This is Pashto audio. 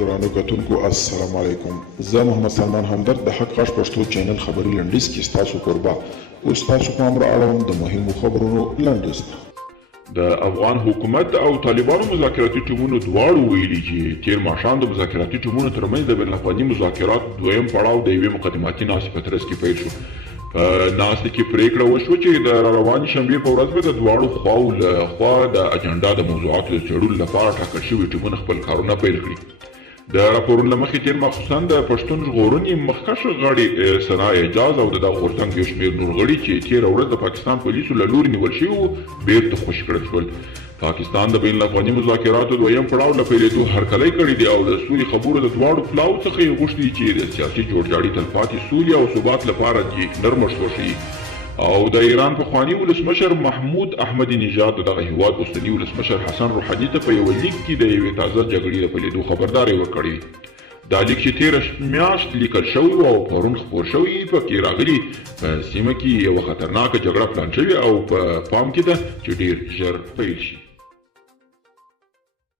درانو کتونکو السلام علیکم. زه محمد سلمان همدرد د حق غږ پښتو چینل خبري لنډیز کې ستاسو کوربه اوس تاسو پام را اړوم د مهمو خبرونو لنډیز ته. د افغان حکومت او طالبانو مذاکراتي ټیمونو دواړو ویلي چې تیر ماښام د مذاکراتي ټیمونو ترمنځ د بین الافغاني مذاکراتو دویم پړاو د یوې مقدماتي ناستې په ترڅ کې پیل شو. په ناستې کې پریکړه وشوه چې د راروانې شنبې په ورځ به د دواړو خواو له خوا د اجنډا د موضوعاتو د څېړلو لپاره ټاکل شوي ټیمونه خپل کارونه پیل کړي. د راپورونو له مخې تیر مخصوصا د پښتون ژغورنې مخکښه غړي ثنا اعجاز او د دغه غورځنګ یو شمېر نور غړي چې تېره ورځ د پاکستان پولیسو له لوري نیول شوي وو بېرته خوشي کړل شول. پاکستان د بین الافغاني مذاکراتو دویم پړاو له پیلېدو هرکلی کړی دی او د سولې خبرو د دواړو پلاوو څخه یې غوښتي چې د سیاسي جوړجاړي تلپاتې سولې او ثبات لپاره دې نرمښت وښیي. او د ایران پخواني ولسمشر محمود احمدي نژاد د دغه هیواد اوسني ولسمشر حسن روحاني ته په یوه لیک کې د یوې تازه جګړې د پیلېدو خبرداری ورکړې. دا لیک چې تېره میاشت لیکل شوی و او پرون خپور شوی پکې راغلي په سیمه کې یوه خطرناکه جګړه پلان شوې او په پام کې ده چې ډېر ژر پیل شي.